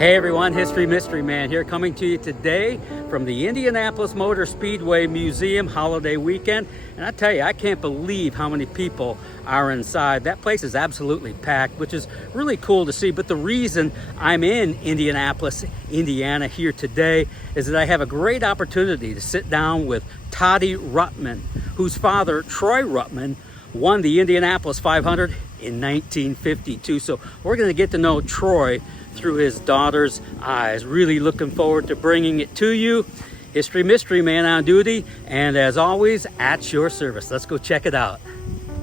Hey everyone, History Mystery Man here, coming to you today from the Indianapolis Motor Speedway Museum holiday weekend. And I tell you, I can't believe how many people are inside. That place is absolutely packed, which is really cool to see. But the reason I'm in Indianapolis, Indiana here today is that I have a great opportunity to sit down with Toddy Ruttman, whose father, Troy Ruttman, won the Indianapolis 500 in 1952. So we're going to get to know Troy through his daughter's eyes. Really looking forward to bringing it to you. History Mystery Man on duty, and as always, at your service. Let's go check it out.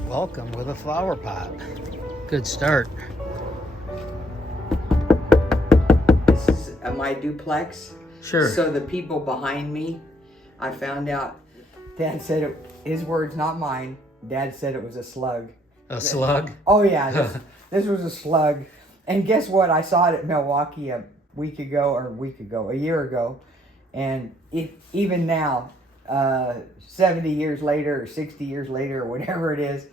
Welcome with a flower pot. Good start. This is my duplex. Sure. So the people behind me, I found out, Dad said his words, not mine. Dad said it was a slug. A slug? Oh yeah, this was a slug. And guess what? I saw it at Milwaukee a year ago. And even now, 70 years later or 60 years later or whatever it is,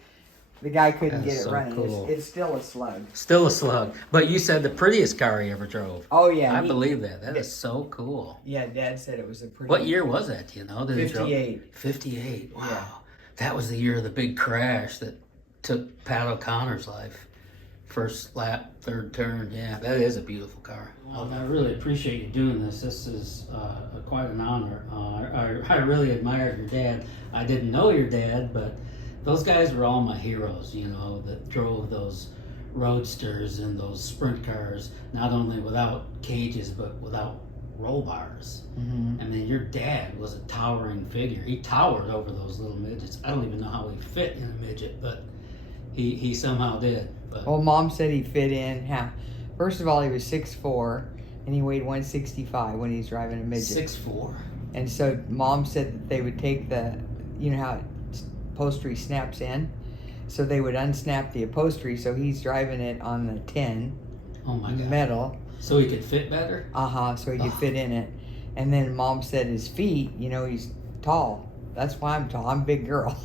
the guy couldn't get it running. Cool. It's still a slug. Still a slug. But you said the prettiest car he ever drove. Oh yeah. I believe that. That is so cool. Yeah, Dad said it was a pretty... What year was that, do you know? 58. 58. Wow. Yeah. That was the year of the big crash that took Pat O'Connor's life. First lap, third turn. Yeah, that is a beautiful car. Well, I really appreciate you doing this. This is quite an honor. I really admired your dad. I didn't know your dad, but those guys were all my heroes, you know, that drove those roadsters and those sprint cars, not only without cages, but without roll bars. Mm-hmm. I mean, your dad was a towering figure. He towered over those little midgets. I don't even know how he fit in a midget, but he somehow did. But well, Mom said he fit in. First of all, he was 6'4", and he weighed 165 when he was driving a midget. 6'4". And so Mom said that they would take the, you know how upholstery snaps in? So they would unsnap the upholstery, so he's driving it on the 10 oh my God. metal. So he could fit better? So he could fit in it. And then Mom said his feet, you know, he's tall. That's why I'm tall. I'm a big girl.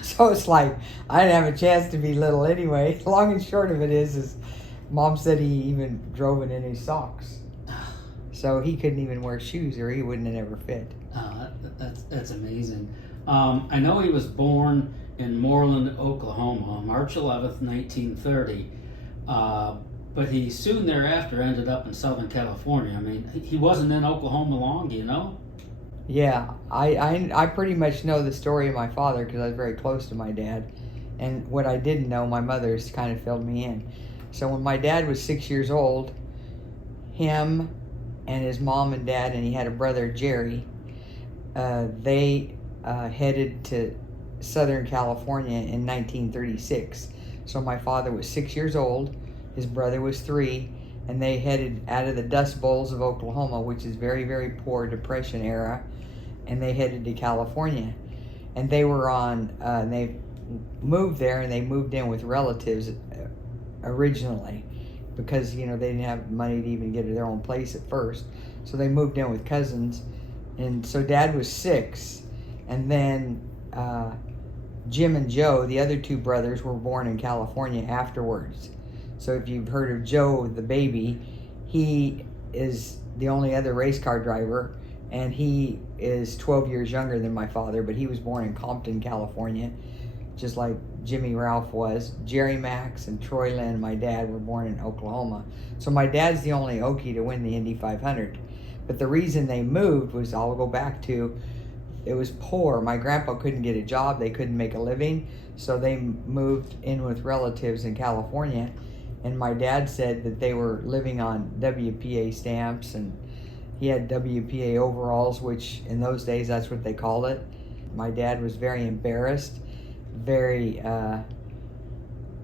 So it's like, I didn't have a chance to be little anyway. Long and short of it is Mom said he even drove it in his socks. So he couldn't even wear shoes or he wouldn't have ever fit. That's amazing. I know he was born in Moreland, Oklahoma, March 11th, 1930. But he soon thereafter ended up in Southern California. I mean, he wasn't in Oklahoma long, do you know? Yeah, I pretty much know the story of my father because I was very close to my dad. And what I didn't know, my mother's kind of filled me in. So when my dad was 6 years old, him and his mom and dad, and he had a brother, Jerry, they headed to Southern California in 1936. So my father was 6 years old, his brother was 3, and they headed out of the Dust Bowls of Oklahoma, which is very, very poor Depression era, and they headed to California. And they were they moved there, and they moved in with relatives originally because, you know, they didn't have money to even get their own place at first. So they moved in with cousins. And so Dad was 6, and then Jim and Joe, the other 2 brothers, were born in California afterwards. So if you've heard of Joe, the baby, he is the only other race car driver, and he is 12 years younger than my father, but he was born in Compton, California, just like Jimmy Ralph was. Jerry Max and Troy Lynn, my dad, were born in Oklahoma. So my dad's the only Okie to win the Indy 500. But the reason they moved was, I'll go back to, it was poor. My grandpa couldn't get a job. They couldn't make a living. So they moved in with relatives in California. And my dad said that they were living on WPA stamps, and he had WPA overalls, which in those days, that's what they called it. My dad was very embarrassed, very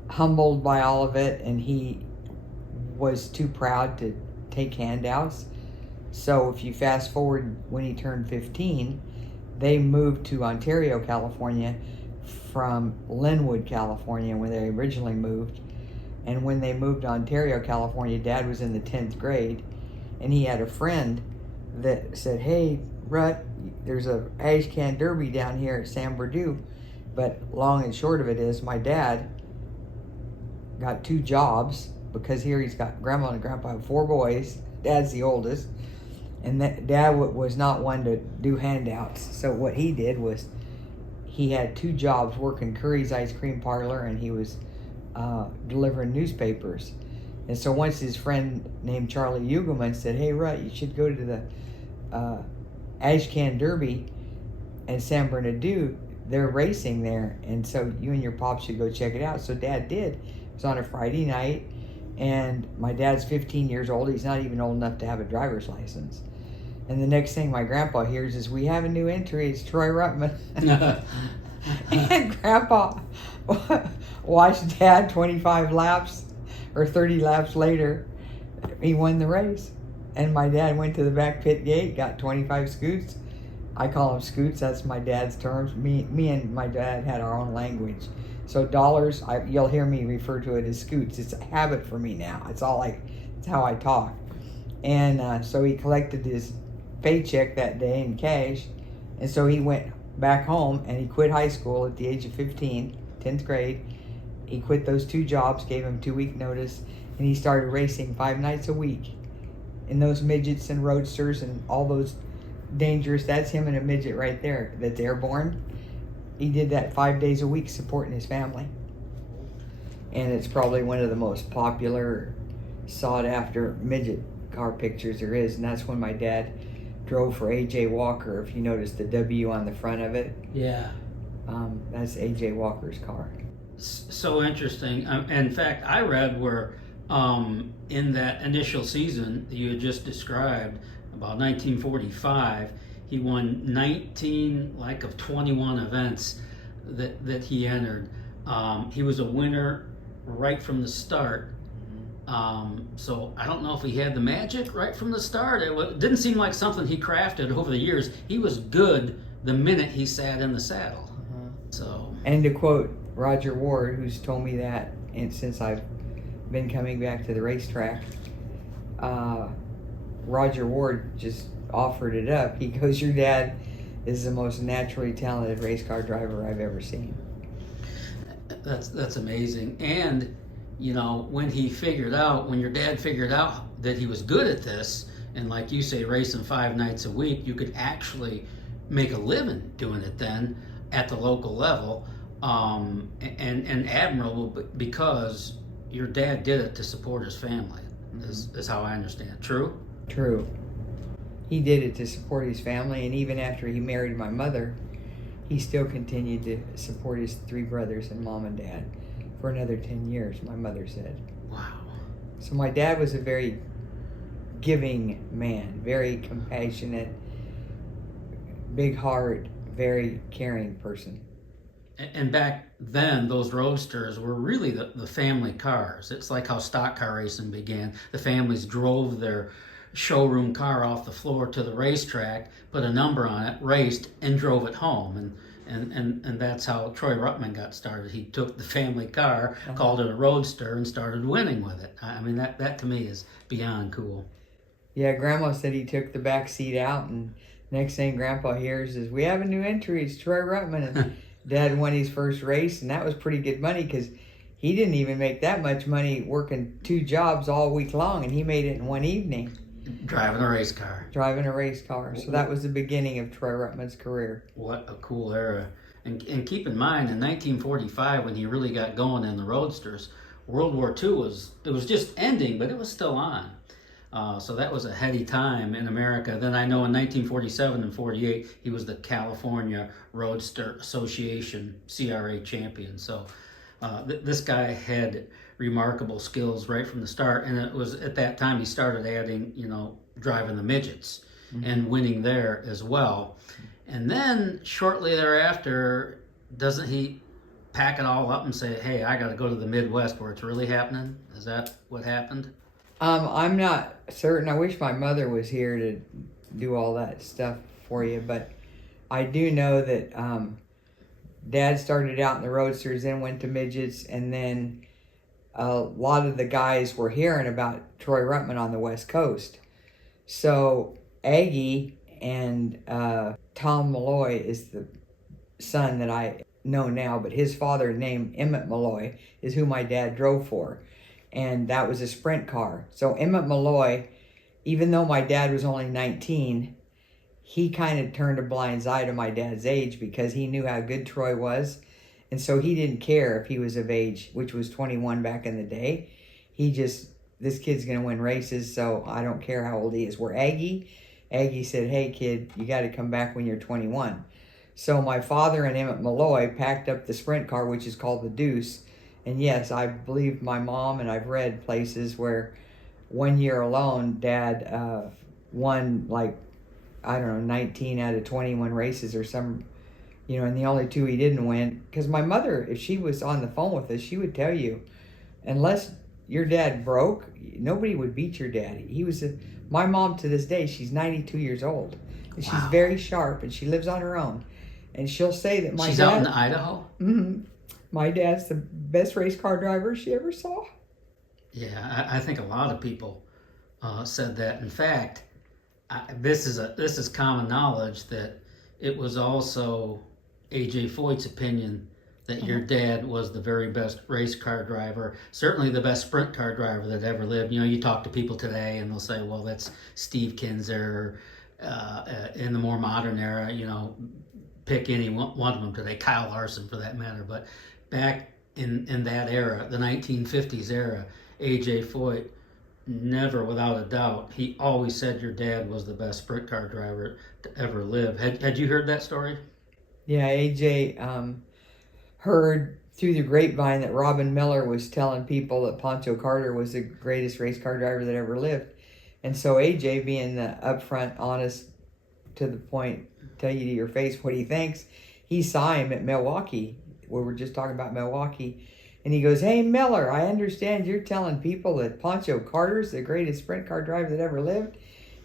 humbled by all of it, and he was too proud to take handouts. So if you fast forward when he turned 15, they moved to Ontario, California from Linwood, California, where they originally moved. And when they moved to Ontario, California, Dad was in the 10th grade, and he had a friend that said, "Hey, Rut, there's a ash can derby down here at San Bernardino." But long and short of it is, my dad got 2 jobs because here he's got grandma and grandpa have 4 boys. Dad's the oldest. And Dad was not one to do handouts. So what he did was he had 2 jobs, working Curry's ice cream parlor, and he was delivering newspapers. And so once his friend named Charlie Ugelman said, "Hey, Rutt, you should go to the Ashcan Derby in San Bernardino. They're racing there, and so you and your pop should go check it out." So Dad did. It was on a Friday night, and my dad's 15 years old. He's not even old enough to have a driver's license. And the next thing my grandpa hears is, "We have a new entry. It's Troy Ruttman." And Grandpa watched Dad 25 laps or 30 laps later. He won the race. And my dad went to the back pit gate, got 25 scoots. I call them scoots. That's my dad's terms. Me and my dad had our own language. So dollars, you'll hear me refer to it as scoots. It's a habit for me now. It's how I talk. And so he collected his paycheck that day in cash. And so he went back home and he quit high school at the age of 15, 10th grade. He quit those 2 jobs, gave him 2-week notice, and he started racing 5 nights a week in those midgets and roadsters and all those dangerous. That's him and a midget right there that's airborne. He did that 5 days a week supporting his family. And it's probably one of the most popular, sought after midget car pictures there is. And that's when my dad drove for A.J. Walker. If you notice the W on the front of it. Yeah. That's A.J. Walker's car. So interesting. In fact, I read where in that initial season that you had just described, about 1945, he won 19 of 21 events that he entered. He was a winner right from the start. So I don't know if he had the magic right from the start. It didn't seem like something he crafted over the years. He was good the minute he sat in the saddle. So. And to quote Roger Ward, who's told me that, and since I've been coming back to the racetrack, Roger Ward just offered it up. He goes, "Your dad is the most naturally talented race car driver I've ever seen." That's amazing. And when your dad figured out that he was good at this, and like you say, racing 5 nights a week, you could actually make a living doing it then at the local level, and admirable because your dad did it to support his family, is how I understand it. True? True. He did it to support his family, and even after he married my mother, he still continued to support his 3 brothers and mom and dad for another 10 years, my mother said. Wow. So my dad was a very giving man, very compassionate, big heart, very caring person. And back then, those roadsters were really the family cars. It's like how stock car racing began. The families drove their showroom car off the floor to the racetrack, put a number on it, raced, and drove it home. And that's how Troy Ruttman got started. He took the family car, called it a roadster, and started winning with it. I mean, that to me is beyond cool. Yeah, Grandma said he took the back seat out, and next thing Grandpa hears is, "We have a new entry, it's Troy Ruttman." And Dad won his first race, and that was pretty good money because he didn't even make that much money working 2 jobs all week long, and he made it in one evening. Driving a race car. So that was the beginning of Troy Ruttman's career. What a cool era. And keep in mind, in 1945, when he really got going in the roadsters, World War II was just ending, but it was still on. So that was a heady time in America. Then I know in 1947 and 48, he was the California Roadster Association CRA champion. So this guy had remarkable skills right from the start. And it was at that time he started adding, driving the midgets and winning there as well. And then shortly thereafter, doesn't he pack it all up and say, "Hey, I got to go to the Midwest where it's really happening"? Is that what happened? I'm not certain. I wish my mother was here to do all that stuff for you, but I do know that Dad started out in the roadsters, then went to midgets, and then a lot of the guys were hearing about Troy Ruttman on the West Coast. So Aggie and Tom Malloy is the son that I know now, but his father, named Emmett Malloy, is who my dad drove for. and that was a sprint car. So Emmett Malloy, even though my dad was only 19, he kind of turned a blind eye to my dad's age because he knew how good Troy was. And so he didn't care if he was of age, which was 21 back in the day. He just, this kid's going to win races, so I don't care how old he is. Where Aggie said, hey, kid, you got to come back when you're 21. So my father and Emmett Malloy packed up the sprint car, which is called the Deuce. And yes, I believe my mom, and I've read places where 1 year alone, Dad won like, I don't know, 19 out of 21 races or some, you know, and the only 2 he didn't win. Because my mother, if she was on the phone with us, she would tell you, unless your dad broke, nobody would beat your dad. He was my mom to this day, she's 92 years old. And she's very sharp, and she lives on her own. And she'll say that she's out in Idaho? Mm-hmm. My dad's the best race car driver she ever saw. Yeah, I think a lot of people said that. In fact, this is common knowledge that it was also A.J. Foyt's opinion that your dad was the very best race car driver, certainly the best sprint car driver that ever lived. You know, you talk to people today and they'll say, well, that's Steve Kinzer. In the more modern era, you know, pick any one of them today, Kyle Larson for that matter. But back in that era, the 1950s era, A.J. Foyt, never without a doubt, he always said your dad was the best sprint car driver to ever live. Had you heard that story? Yeah, A.J. Heard through the grapevine that Robin Miller was telling people that Pancho Carter was the greatest race car driver that ever lived. And so AJ, being the upfront, honest, to the point, tell you to your face what he thinks, he saw him at Milwaukee. We were just talking about Milwaukee. And he goes, hey, Miller, I understand you're telling people that Pancho Carter's the greatest sprint car driver that ever lived.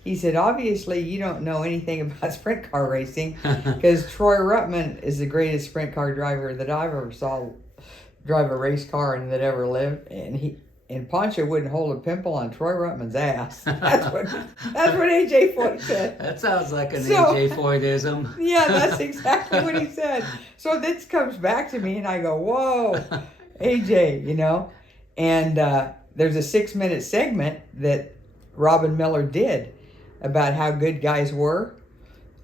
He said, obviously, you don't know anything about sprint car racing because Troy Ruttman is the greatest sprint car driver that I've ever saw drive a race car and that ever lived. And Pancho wouldn't hold a pimple on Troy Ruttman's ass. That's what A.J. Foyt said. That sounds like an A.J. Foytism. Yeah, that's exactly what he said. So this comes back to me and I go, whoa, A.J., you know. And there's a 6-minute segment that Robin Miller did about how good guys were,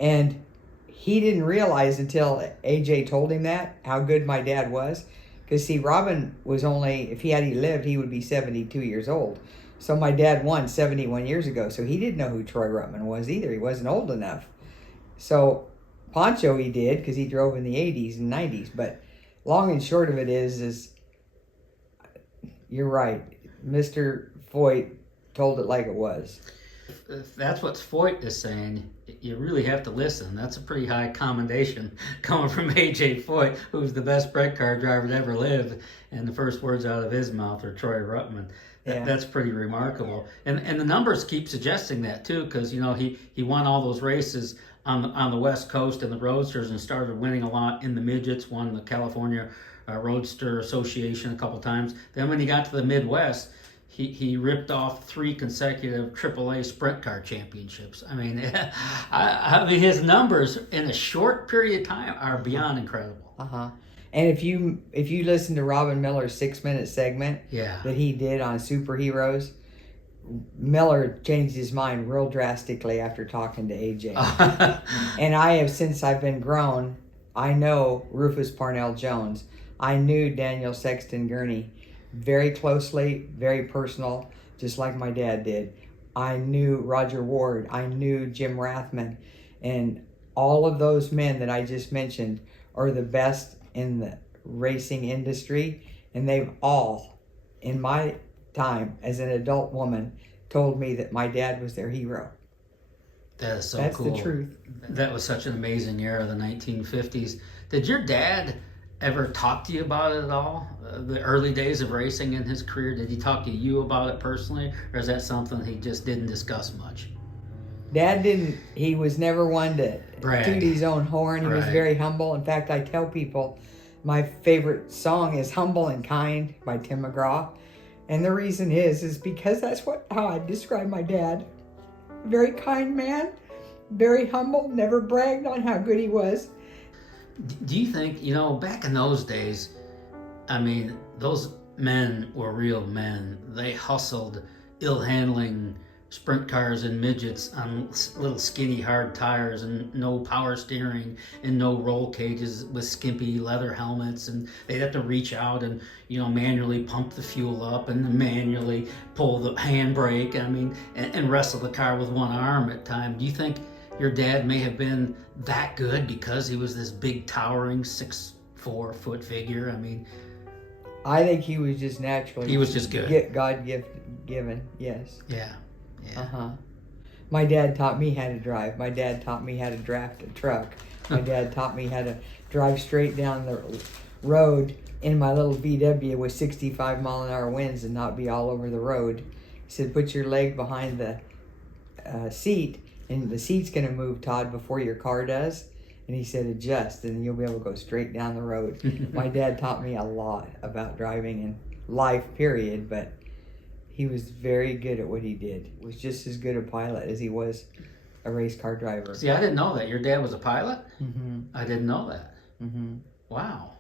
and he didn't realize until AJ told him that how good my dad was, because see, Robin was only, if he lived, he would be 72 years old. So my dad won 71 years ago, so he didn't know who Troy Ruttman was either. He wasn't old enough. So Pancho he did, because he drove in the 80s and 90s. But long and short of it is you're right. Mr. Foyt told it like it was. If that's what Foyt is saying, you really have to listen. That's a pretty high commendation coming from A.J. Foyt, who's the best sprint car driver that ever lived, and the first words out of his mouth are Troy Ruttman. Yeah. That's pretty remarkable. And the numbers keep suggesting that too, because you know he won all those races on the West Coast in the roadsters and started winning a lot in the midgets, won the California Roadster Association a couple times. Then when he got to the Midwest, he ripped off 3 consecutive AAA sprint car championships. I mean, I mean his numbers in a short period of time are beyond incredible. And if you listen to Robin Miller's 6-minute segment that he did on superheroes, Miller changed his mind real drastically after talking to AJ. And I have, since I've been grown, I know Rufus Parnell Jones. I knew Daniel Sexton Gurney very closely, very personal, just like my dad did. I knew Roger Ward. I knew Jim Rathman. And all of those men that I just mentioned are the best in the racing industry. And they've all, in my time as an adult woman, told me that my dad was their hero. That is so That's cool. the truth. That was such an amazing era, the 1950s. Did your dad ever talk to you about it at all? The early days of racing in his career, did he talk to you about it personally? Or is that something he just didn't discuss much? Dad didn't, he was never one to Brag. toot his own horn. He was very humble. In fact, I tell people my favorite song is Humble and Kind by Tim McGraw. And the reason is because that's how I describe my dad. Very kind man, very humble, never bragged on how good he was. Do you think, back in those days, I mean, those men were real men. They hustled ill-handling sprint cars and midgets on little skinny hard tires and no power steering and no roll cages with skimpy leather helmets, and they'd have to reach out and manually pump the fuel up and manually pull the handbrake, and wrestle the car with one arm at times. Do you think your dad may have been that good because he was this big towering 6'4" foot figure? I think he was just naturally. He was just good. God given, yes. Yeah. My dad taught me how to drive. My dad taught me how to draft a truck. My dad taught me how to drive straight down the road in my little VW with 65-mile-an-hour winds and not be all over the road. He said, put your leg behind the seat, and the seat's going to move, Todd, before your car does. And he said, adjust, and you'll be able to go straight down the road. My dad taught me a lot about driving and life, period, but he was very good at what he did. He was just as good a pilot as he was a race car driver. See, I didn't know that. Your dad was a pilot? Mm-hmm. I didn't know that. Mm-hmm. Wow.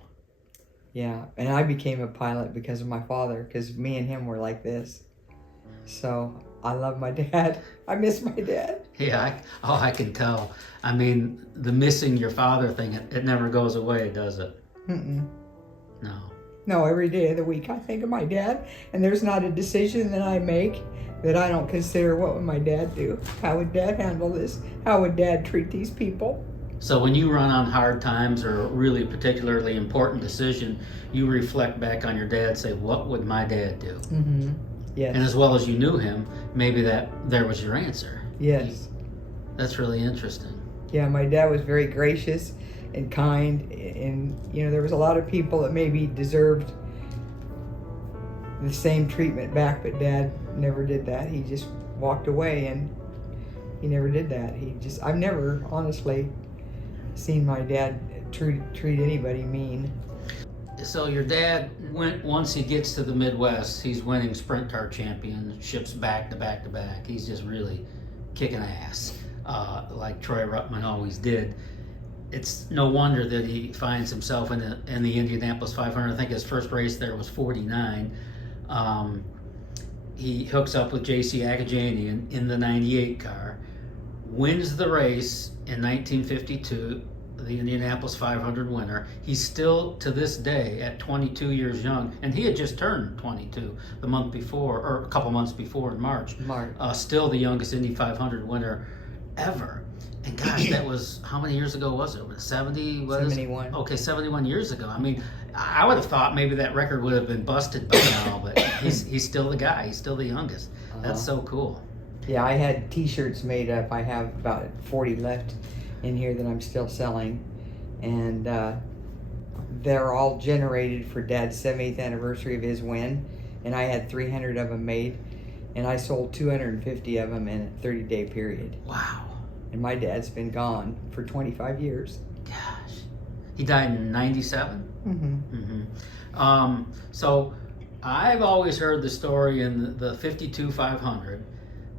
Yeah, and I became a pilot because of my father, because me and him were like this. So I love my dad. I miss my dad. Yeah, I can tell. The missing your father thing, it never goes away, does it? Mm-mm. No. No, every day of the week I think of my dad, and there's not a decision that I make that I don't consider what would my dad do? How would dad handle this? How would dad treat these people? So when you run on hard times or a really particularly important decision, you reflect back on your dad and say, what would my dad do? Mm-hmm. Yes. And as well as you knew him, maybe there was your answer. Yes. That's really interesting. Yeah, my dad was very gracious and kind, and there was a lot of people that maybe deserved the same treatment back, but dad never did that. He just walked away, and he never did that. I've never honestly seen my dad treat anybody mean. So your dad, once he gets to the Midwest, he's winning sprint car championships back to back to back. He's just really kicking ass, like Troy Ruttman always did. It's no wonder that he finds himself in the Indianapolis 500. I think his first race there was 49. He hooks up with J.C. Agajanian in the 98 car, wins the race in 1952, the Indianapolis 500 winner. He's still, to this day, at 22 years young, and he had just turned 22 the month before, or a couple months before in March. Still the youngest Indy 500 winner ever. And gosh, that was, how many years ago was it? 70? 71. Okay, 71 years ago. I would have thought maybe that record would have been busted by now, but he's still the guy. He's still the youngest. That's so cool. Yeah, I had T-shirts made up. I have about 40 left in here that I'm still selling, and they're all generated for Dad's 70th anniversary of his win, and I had 300 of them made, and I sold 250 of them in a 30-day period. Wow. And my dad's been gone for 25 years. Gosh. He died in 97? So I've always heard the story in the 52 500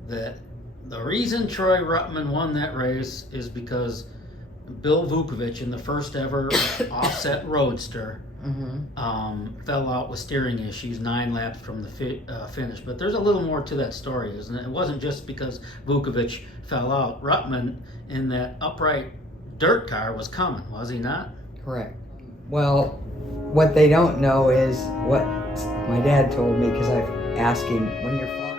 that the reason Troy Ruttman won that race is because Bill Vukovich in the first ever offset roadster fell out with steering issues 9 laps from the finish. But there's a little more to that story, isn't it? It wasn't just because Vukovich fell out. Ruttman in that upright dirt car was coming, was he not? Correct. Well, what they don't know is what my dad told me, because I've asked him, when you're flying